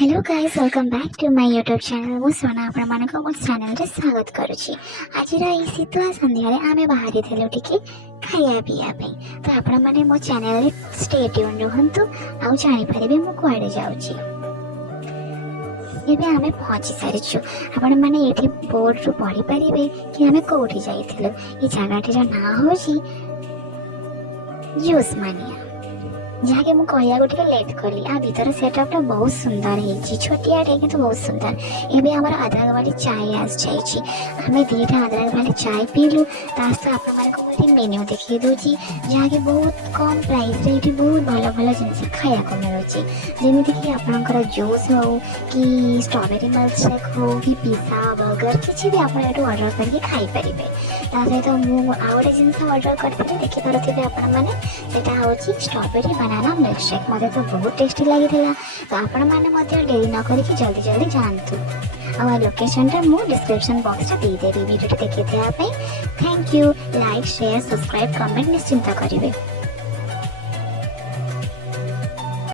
Hello guys welcome back to my YouTube channel मु सोना आपण मानक मो चैनल रे स्वागत करूची। आज ई शीतुआ संध्या रे आमे बाहरी थेलो टिके खाया पिया पे तो आपण माने मो चैनल रे स्टे ट्यून रहंतु आ जानि परिबे मु कुआडे जाउची। एबे आमे पहुंची सारिछु आपण माने एठी बोर्ड रु पढी परिबे कि आमे कोठी जाइथिलो। ई जगाटी रो ना होची यूज मानिया जहाँकि मुझे कहया गोटे लेट कली आ भीतर सेटअप बहुत सुंदर है छोटिया कि बहुत सुंदर। एबे हमर अदरक वाली चाय आस जाइए आम दीटा अदरक वाली चाय पीलु आप मेन्यू देखी दूची जहाँ कि बहुत कम प्राइस रे ये बहुत भल भल जिन खाया मिलूँ जमीक कि आपंकर जूस हो कि स्ट्रॉबेरी मिल्कशेक हो कि पिज्जा बर्गर किसी भी आप ऑर्डर करके खाईपर सहित मुझे जिन ऑर्डर करी देखिपे आपटा हूँ स्ट्रॉबेरी बनाना मिल्कशेक मत तो बहुत टेस्टी लगी तो आपण मैंने डेरी न करके जल्दी जल्दी जानतु आ लोकेशन मुझे डिस्क्रिप्शन बॉक्स देदेवी वीडियो देखी thank you. Like share subscribe comment निश्चिंत करेंगे।